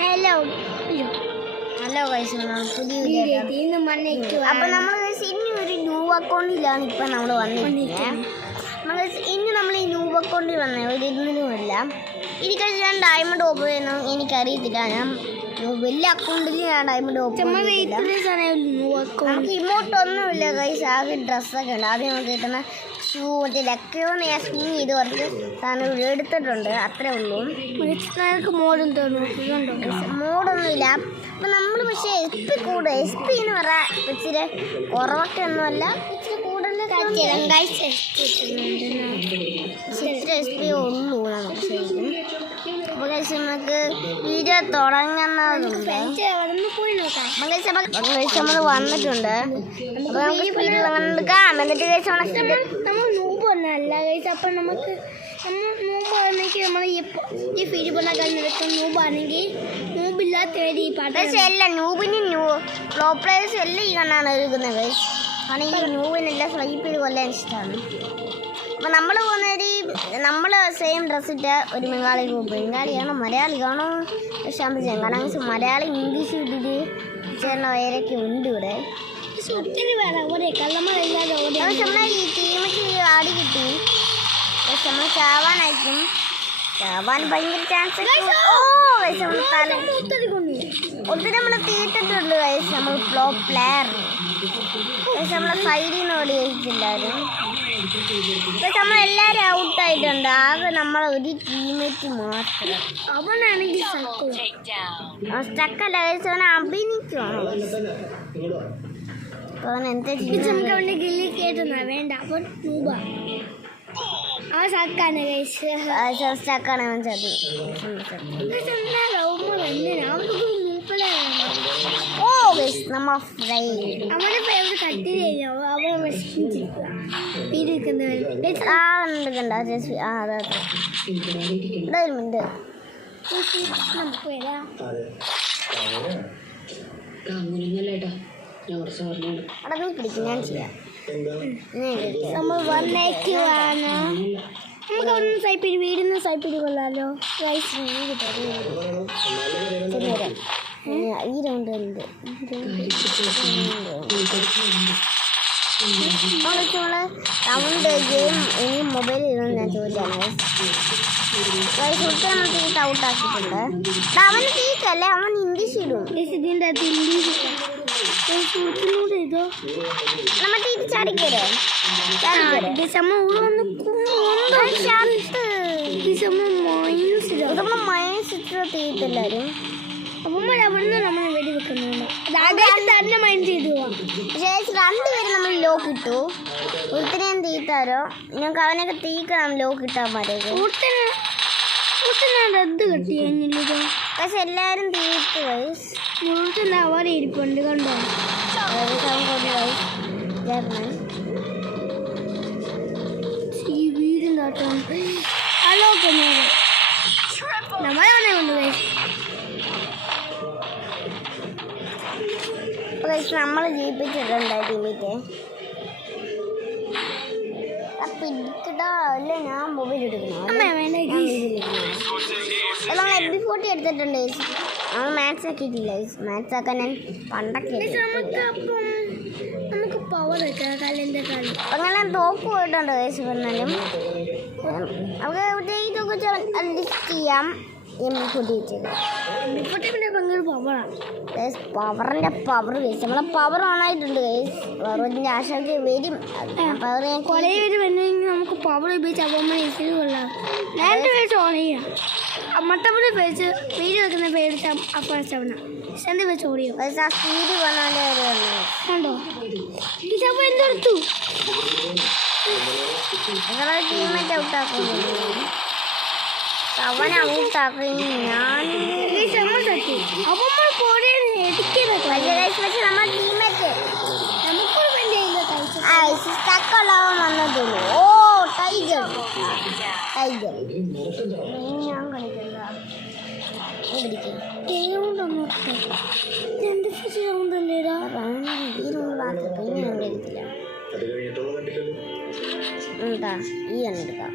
Hello hello guys, പുതിയ video. അപ്പോൾ നമ്മൾ ഇനി ഒരു ന്യൂ അക്കൗണ്ടിലാണ് ഇപ്പം നമ്മൾ വന്നിരിക്കുന്നത്. ഇനി നമ്മൾ ഈ ന്യൂ അക്കൗണ്ടിൽ വന്നത് ഒരു ഇതിനുമില്ല. എനിക്ക് ഞാൻ ഡയമണ്ട് ഓപ്പൺ ചെയ്യുന്നു എനിക്കറിയത്തില്ല. ഞാൻ വലിയ അക്കൗണ്ടിൽ ഞാൻ ഡയമണ്ട് ഓപ്പൺ നമുക്ക് ഇമോട്ടൊന്നുമില്ല ഗൈസ്, ആകെ ഡ്രസ്സൊക്കെ ഉണ്ട്. ആദ്യം നമുക്ക് കിട്ടുന്ന ഷൂ മറ്റേ ലക്കോന്ന് ഞാൻ സ്പിൻ ചെയ്ത് കുറച്ച് സാധനം എടുത്തിട്ടുണ്ട്, അത്രേ ഉള്ളൂ. മോഡൊന്നുമില്ല. അപ്പം നമ്മൾ പക്ഷേ എസ് പി എന്ന് പറയാൻ ഇച്ചിരി കുറവൊക്കെ ഒന്നുമല്ല, ഇച്ചിരി കൂടുതൽ എസ് പി ഉള്ളൂ നമുക്ക് ശരിക്കും. അപ്പോൾ കഴിച്ച് നമുക്ക് വീഡിയോ തുടങ്ങുന്നതുണ്ട്. നമ്മൾ വന്നിട്ടുണ്ട്. അപ്പോൾ നമുക്ക് സ്പീഡിൽ എടുക്കാം. എന്നിട്ട് കഴിച്ച് നമ്മൾ നൂബൊന്നല്ല കഴിച്ച്. അപ്പം നമുക്ക് നൂബാണെങ്കിൽ നമ്മൾ ഈ ഫീഡ് പോകാൻ നൂബാണെങ്കിൽ നൂബില്ലാത്ത ഈ പാട്ട് എല്ലാം നൂബിന് ഫ്ലോ പ്ലേയേഴ്സ് എല്ലാം ഈ കണ്ണാണ് എഴുതുന്നത് കഴിച്ച്. ആണെങ്കിൽ നൂബിനെല്ലാം സ്വൈപ്പ് ചെയ്ത് കൊല്ലാൻ ഇഷ്ടമാണ്. അപ്പം നമ്മൾ പോകുന്നൊരു നമ്മൾ സെയിം ഡ്രസ്സിട്ട് ഒരു ബംഗാളിയാണോ മലയാളിയാണോ ശാന്തിച്ചാണ്. കാരണം മലയാളി ഇംഗ്ലീഷ് ഇട്ടിട്ട് ചേർന്ന വയറൊക്കെ ഉണ്ട് ഇവിടെ. നമ്മളെ ഈ ടീമിക്ക് ആടി കിട്ടി. പക്ഷെ നമ്മൾ ചാവാനായിരിക്കും. ചാവാൻ ഭയങ്കര ചാൻസ്. ഒത്തിരി നമ്മൾ തീറ്റിട്ടുണ്ട് വയസ്സ്. നമ്മൾ ഫ്ലോ പ്ലെയർ പക്ഷെ നമ്മളെ സൈഡിൽ നിന്ന് ഓടി കഴിച്ചില്ലാരും. പക്ഷെ നമ്മളെല്ലാവരും ഔട്ടായിട്ടുണ്ട്. ആകെ നമ്മളെ ഒരു ടീമേറ്റ് മാത്രം. അവനാണെങ്കിൽ സ്റ്റക്കല്ല കഴിച്ച് അവനെ അഭിനയിക്കുവാണോ? അവൻ എന്താ ഗില്ലി കേട്ടുന്ന വേണ്ട. അപ്പോൾ സ്റ്റക്കാണ് അവൻ ചതി. ഓ നമ്മ ഫ്രൈ അവനെ ഫേവറേറ്റ് കട്ട് കഴിഞ്ഞോ അവനെ വിഷമിച്ചിരിക്കുക. നമുക്ക് വരാം. പിടിക്കും ഞാൻ ചെയ്യാം. നമ്മൾ വന്നേക്കുവാണ്. നമുക്ക് അവിടെ നിന്ന് സൈപ്പിടി വീടിന്ന് സൈപ്പിടി കൊള്ളാലോ. ഈ റൗണ്ട് ഉണ്ട്. റൗണ്ട് ഗെയിം ഇനി മൊബൈലിൽ ഇരുന്ന് ഞാൻ ചോദിച്ചാണ്. നമ്മൾ തീറ്റ് ഔട്ടാക്കിയിട്ടുണ്ട്. അവന് തീറ്റല്ലേ, അവൻ ഇംഗ്ലീഷ് ഇടും. ഇതിൻ്റെ അകത്ത് ഇംഗ്ലീഷ് നമ്മൾ തീറ്റ് ചാടിക്കരേ തീറ്റല്ലാരും. അപ്പം അവിടുന്ന് നമ്മൾ വെടി വെക്കുന്നുണ്ട്. തന്നെ മൈൻഡ് ചെയ്തു രണ്ടുപേരും നമ്മൾ ലോ കിട്ടു. ഒരുത്തിനെയും തീറ്റാരോ ഞങ്ങൾക്ക് അവനൊക്കെ തീക്കണം. ലോ കിട്ടാൻ മതിയോ റദ്ദ് കിട്ടി കഴിഞ്ഞില്ല. പക്ഷെ എല്ലാവരും തീറ്റ് വയസ്സ് മുഴുവൻ അവിടെ ഇരിപ്പുണ്ട് കണ്ടോ. ഈ വീടും കാട്ടോ ഹലോ നമ്മളെ കൊണ്ടുപോയി. നമ്മൾ ജയിപ്പിച്ചിട്ടുണ്ട് ടീമിത്തെ. പിടിക്കട്ടോ അല്ലേ ഞാൻ മൊബൈൽ എടുക്കണം. നമ്മൾ FB40 എടുത്തിട്ടുണ്ട്. നമ്മൾ മാത്സ് ആക്കിയിട്ടില്ല. മാത്സ് ആക്കാൻ ഞാൻ പണ്ടൊക്കെ നമുക്ക് പവർ അങ്ങനെ തോക്ക് പോയിട്ടുണ്ട് വയസ്സ് പറഞ്ഞാലും നമുക്ക് ഇതൊക്കെ ലിസ്റ്റ് ചെയ്യാം. പവറിന്റെ പവർ കേസ് നമ്മളെ പവർ ഓണായിട്ടുണ്ട്. പവറിന്റെ ആശാക്ക് വരും. കുറേ പേര് വന്നെങ്കിൽ നമുക്ക് പവർ ഉപയോഗിച്ച് അപ്പം കൊള്ളാം. നേരത്തെ പേടിച്ച് ഓൺ ചെയ്യാം. മട്ടപ്പുറം പേടിച്ച് വീഡിയോ വെക്കുന്ന പേടിച്ച് അപ്പം ചവണ എന്ത് വെച്ച് ഓടിയോ സ്പീഡ് കണ്ടോ. ഈ ചപ്പം എന്തെടുത്തു നിങ്ങളെ ടീമേറ്റ് ഔട്ടാക്കുന്നു. അവൻ ഔട്ടാക്കി ഞാൻ നമ്മൾ ടീമേറ്റ് നമുക്കുള്ളവൻ വന്നതുള്ളൂ. ഓ ടൈഗർ ടൈഗർ ഞാൻ കളിക്കണ്ട. ഈ റൗണ്ട് മാത്രം പിന്നെ ഞാൻ കളിക്കില്ല. ഈ കണ്ണെടുക്കാം.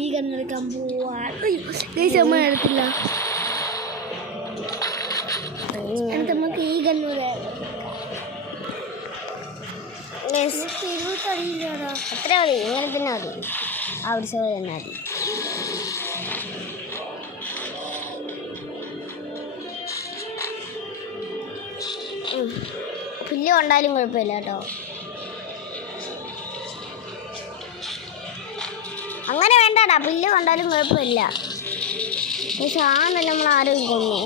ഈ കണ്ണെടുക്കാൻ പോവാ. എടുത്തില്ല. അത്ര മതി, ഇങ്ങനെ തന്നെ മതി. ആ ഒരു സൈഡ് തന്നെ മതി. പുല്ല് കൊണ്ടാലും കുഴപ്പമില്ല കേട്ടോ. അങ്ങനെ വേണ്ടാടാ, പുല്ല് കൊണ്ടാലും കുഴപ്പമില്ല. പക്ഷെ ആന്നല്ല നമ്മൾ ആരോഗ്യം കൊന്നു.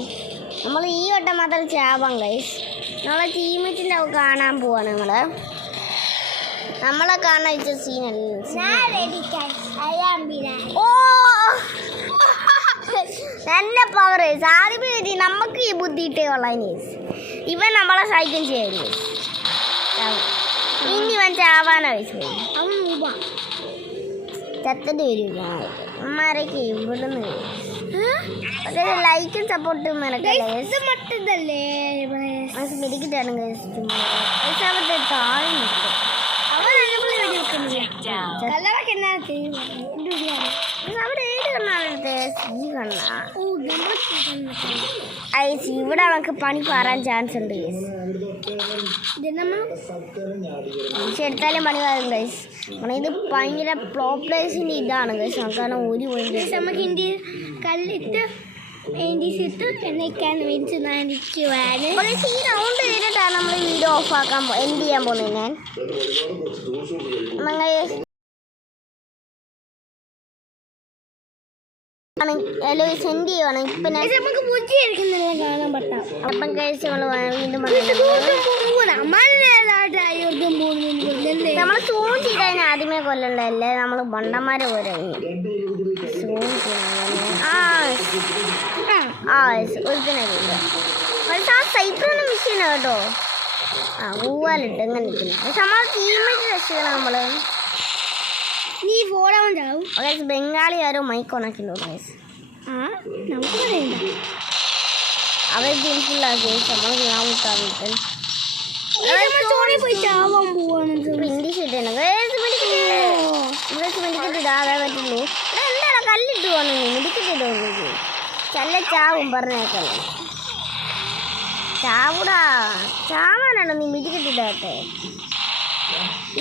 നമ്മൾ ഈ വട്ടം മാത്രം ചാവാം ഗൈസ്. നമ്മളെ ടീമേറ്റിൻ്റെ കാണാൻ പോവാണ് നമ്മളെ കാണാൻ വെച്ച സീനല്ല. ഓ നല്ല പവർ സാധിപ്പി നമുക്ക് ഈ ബുദ്ധി ഇട്ടേ കൊള്ളാം. ഇവൻ നമ്മളെ സഹായിക്കും ചെയ്യും. ഇനി ഇവൻ ചാവാനോ വയസ്സ് അവൻ ചത്തട്ട് വരും. അമ്മമാരൊക്കെ ഇവിടുന്ന് ലൈക്കും സപ്പോർട്ടും മെനക്കല്ലേ മെഡിക്കിട്ടാണ് താഴെ അവിടെ ഏത് കണ്ണാണ്? ഈ കണ്ണ ഐസ്. ഇവിടെ നമുക്ക് പണി പാറാൻ ചാൻസ് ഉണ്ട് ഗൈസ്. പക്ഷെ എടുത്താലും പണി പാറും ഗൈസ്. ഇത് ഭയങ്കര പ്രോപ്ലേസിൻ്റെ ഇതാണ് ഗൈസ്. നമുക്കാണ് ഒരു പോയിന്റ് നമുക്ക് ഇന്ത്യ കല്ലിട്ട് റൗണ്ട് കഴിഞ്ഞിട്ടാണ് നമ്മൾ വീഡിയോ ഓഫ് ആക്കാൻ എൻഡ് ചെയ്യാൻ പോകുന്നത്. ഞാൻ സെൻഡ് ചെയ്യുവാണ്. ഇപ്പം നമുക്ക് കാണാൻ പറ്റാം. അപ്പം കഴിച്ച് വീണ്ടും നമ്മൾ സൂം ചെയ്താൽ ആദ്യമേ കൊല്ലണ്ടല്ലേ. നമ്മൾ ബണ്ടന്മാരെ പോലെ സൂം ഒരുത്തനറിയില്ല. പക്ഷെ ആ സൈക്കിളൊന്നും മിസ് ചെയ്യണം കേട്ടോ. ഊവാലിട്ട് എങ്ങനെ നിൽക്കുന്നു. പക്ഷെ നമ്മൾ ടീമേറ്റ് രക്ഷിക്കണം. നമ്മൾ നീ ഫോടാൻ ചാവും. ബംഗാളി ആരോ മൈക്ക് ഉണക്കില്ലോ ഗൈസ്. നമുക്ക് പറയണ്ട അവർ ഫുള്ളാക്കി നമ്മൾ ഇംഗ്ലീഷ് ഇട്ടാണ് മെഡിക്കറ്റിടാതെ പറ്റുള്ളൂ. എന്താണ് കല്ലിട്ട് പോകുന്നു? മെഡിക്കറ്റിട്ടോ ചല്ല ചാവും പറഞ്ഞേക്കല്ലേ. ചാവൂടാ, ചാവാനാണോ നീ മെഡിക്കറ്റിടാത്തെ?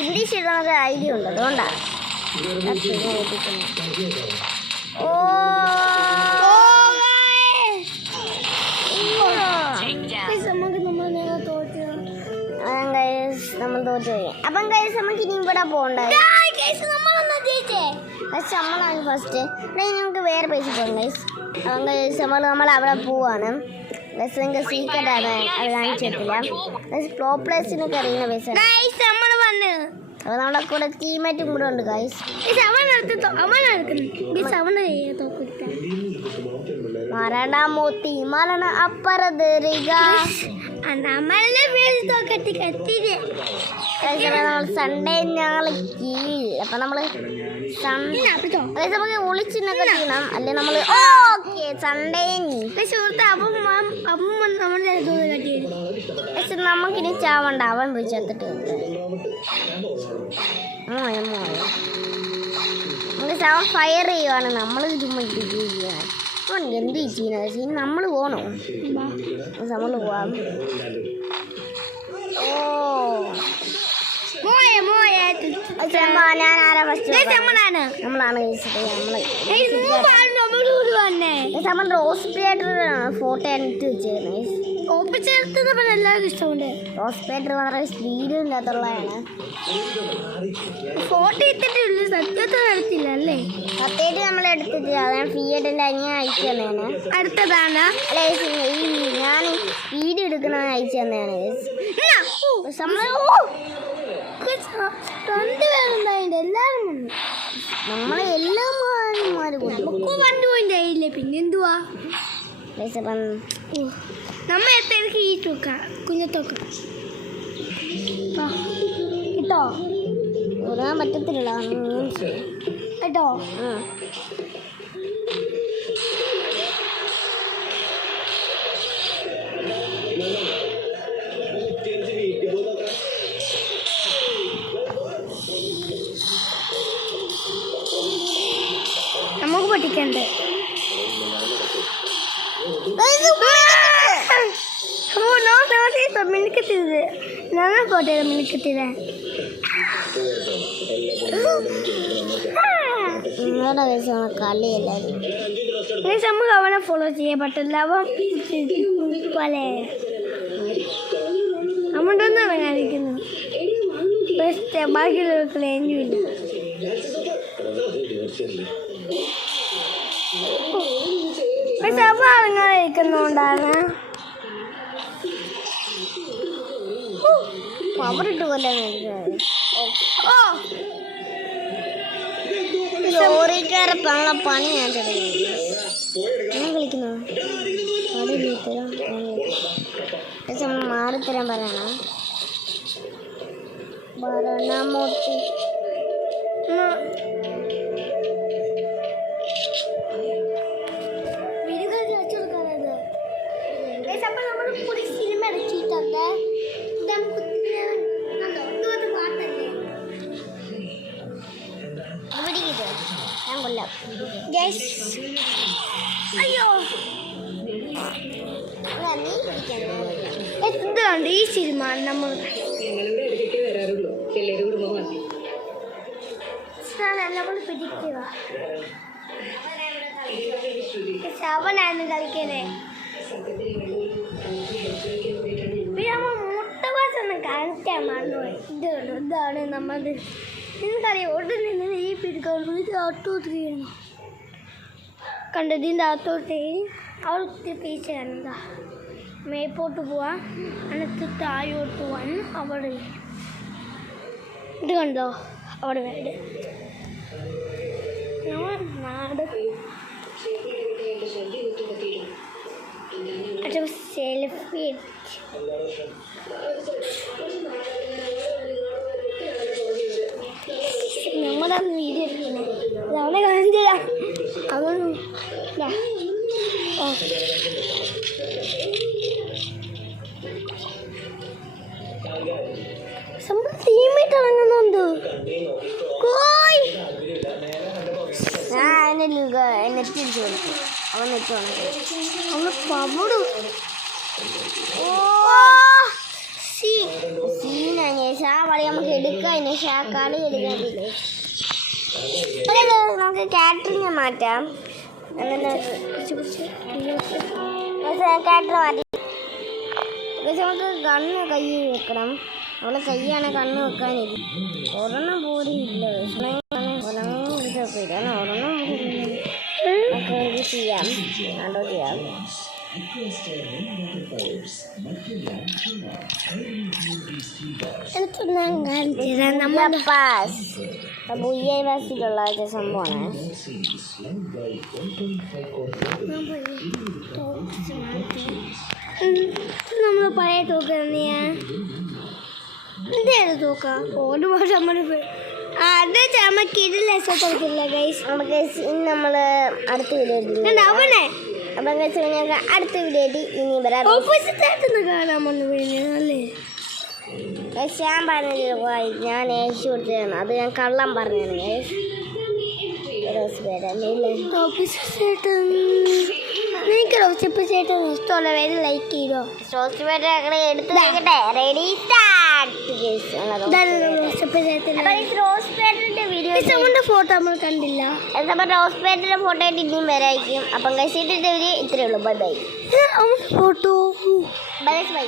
ഇംഗ്ലീഷ് ഇടാനൊക്കെ ഐഡിയ ഉണ്ട്, അതുകൊണ്ടാ. ഓ നമ്മൾ തോറ്റുപോയി. അപ്പം കൈസ് നമുക്ക് ഇനി ഇവിടെ പോകണ്ടേ? നമ്മളാണ് ഫസ്റ്റ്. നമുക്ക് വേറെ പൈസ പോകും ഗൈസ്. അപ്പം കൈസ് നമ്മൾ അവിടെ പോവാണ്. നിങ്ങൾക്ക് സീക്രട്ടാണ്, അത് കാണിച്ചിട്ടില്ല. പ്രോ പ്ലേസിനൊക്കെ അറിയുന്ന പൈസ. അപ്പോൾ നമ്മളെ കൂടെ ടീമേറ്റും കൂടെ ഉണ്ട് ഗൈസ്. മരണ മൂത്തി മരണ അപ്പറതറിക സൺഡേ ഞങ്ങൾ കീഴിൽ. അപ്പം നമ്മൾ നമുക്ക് ഒളിച്ചിന്നൊക്കെ ചെയ്യണം. അല്ലെ നമ്മൾ ഓക്കെ സൺഡേ പക്ഷെ നമുക്കിനി ചാവണ്ട. അവൻ പോയി ചത്തിട്ട് നമുക്ക് ചാവൻ ഫയർ ചെയ്യുവാണ്. നമ്മൾ ചുമ്മാ എന്ത് ചെയ്യുന്നത്? നമ്മൾ പോകണോ? നമ്മൾ പോവാം. ഓ ഞാൻ ആരാ ഫസ്റ്റ്? നമ്മളാണ് നമ്മൾ റോസ്പിയേറ്റർ ഫോട്ടോ എടുത്ത് വെച്ചേക്കുന്നത്. എല്ലാവർക്കും ഇഷ്ടമുണ്ട്. റോസ്പിയേറ്റർ വളരെ സ്പീഡും ഇല്ലാത്തുള്ളതാണ്. ഫോട്ടോ എടുത്തിട്ടില്ല, സത്യത്തിൽ എടുത്തില്ല അല്ലേ? സത്യമായിട്ട് നമ്മൾ എടുത്തിട്ടില്ല. അതാണ് ഫിയേറ്റിൻ്റെ അനിയൻ അയച്ചു തന്നെയാണ്. അടുത്തതാണ് ഞാൻ വീഡിയോ എടുക്കണമെന്ന് അയച്ചു തന്നെയാണ്. നമ്മളെ എല്ലാ കണ്ടുപോയില്ലേ. പിന്നെന്തുവാ നമ്മ എത്രക്ക് ഈ തൂക്ക കുഞ്ഞത്തോക്ക കേട്ടോ. ഓടാൻ പറ്റത്തില്ല കേട്ടോ. നമുക്ക് പഠിക്കണ്ടേ? Oh no, no, no. മിനിക്കത്തിത് ഞാൻ പോട്ടെ മിനിക്കത്തില്ല നിങ്ങളുടെ കളിയല്ലായിരുന്നു നമുക്ക് അവനെ ഫോളോ ചെയ്യാൻ പറ്റില്ല അവൻ പല അമ്മണ്ടൊന്നും ഇറങ്ങാതിരിക്കുന്നു ബാക്കിയുള്ളവർക്ക് ലേഞ്ചുമില്ല അവ ഇറങ്ങാതിരിക്കുന്നോണ്ടാണ് പവറിട്ട് ചോറിക്കാരപ്പുള്ള പണി ഞാൻ ഞാൻ കളിക്കുന്നു മാറിത്തരാൻ പറയണം ഭരണമൂർത്തി സിനിമ ഇറക്കിയിട്ടുണ്ട് ഞാൻ കൊല്ലാം അയ്യോ എന്താണ് ഈ സിനിമ നമ്മൾ പിടിക്കുക ശവനായിരുന്നു കളിക്കണേ മുട്ട പാസൊന്നും കാണിക്കാൻ മറന്നുപോയി ഇതാണ് നമ്മളത് നിങ്ങൾക്കറിയാം ഒട്ടും നിന്ന് ഈ പിടിക്കാൻ അത്തോട്ട് കണ്ടതിൻ്റെ അകത്തോട്ട് അവൾ ഒത്തിരി പീച്ച കണ്ട മേപ്പോട്ട് പോവാൻ എന്നിട്ട് താഴോട്ട് പോവാൻ അവിടെ ഇത് കണ്ടോ അവിടെ വീട് നാട് സെൽഫി നമ്മളന്ന് വീഡിയോ എടുക്കുന്നത് അവനെ കാണിച്ചില്ല അവൻ ടീമേറ്റ് ഇറങ്ങുന്നുണ്ട് ഞാൻ നെറ്റ് തിരിച്ചു കൊടുക്കും അവൻ നെറ്റ് അവന് പവട് സീനാണ് ഷാ കളി നമുക്ക് എടുക്കാം ഷാ കളി എടുക്കാത്തില്ലേ നമുക്ക് കാറ്ററിങ് മാറ്റാം കാറ്റർ മാറ്റി നമുക്ക് കണ്ണ് കൈ വെക്കണം അവളെ കൈയാണ് കണ്ണ് വെക്കാനില്ല ഒരെണ്ണം പോലും ഇല്ല ഒരെണ്ണം ചെയ്യാം കണ്ടോ ചെയ്യാം ബുയ്യവാസിലുള്ള ഒരു സംഭവമാണ് നമ്മൾ പഴയ തോക്ക് എന്തായാലും തോക്കാം ഒരുപാട് നമ്മൾ അത് ചമക്കിയിട്ടില്ല നമ്മൾ അടുത്ത വീഡിയോ അവനെ അപ്പം അടുത്ത വീഡിയോ ഇനി വരാം ഞാൻ പറഞ്ഞ ഞാൻ ഏശി കൊടുത്തതാണ് അത് ഞാൻ കള്ളം പറഞ്ഞാണ് എനിക്ക് റോസിപ്പ് ചേട്ടൻ ഇഷ്ടമുള്ള പേര് ലൈക്ക് ചെയ്തോ റോസിപ്പേട്ട എടുത്ത് നോക്കട്ടെ റെഡി റോസ്പേട്ടൻ്റെ വീഡിയോ ഫോട്ടോ നമ്മൾ കണ്ടില്ല റോസ്പേട്ടൻ്റെ ഫോട്ടോ ആയിട്ട് ഇനിയും വരായിരിക്കും അപ്പം കഴിച്ചിട്ട് ഇത്രയേ ഉള്ളൂ bye bye photo bye bye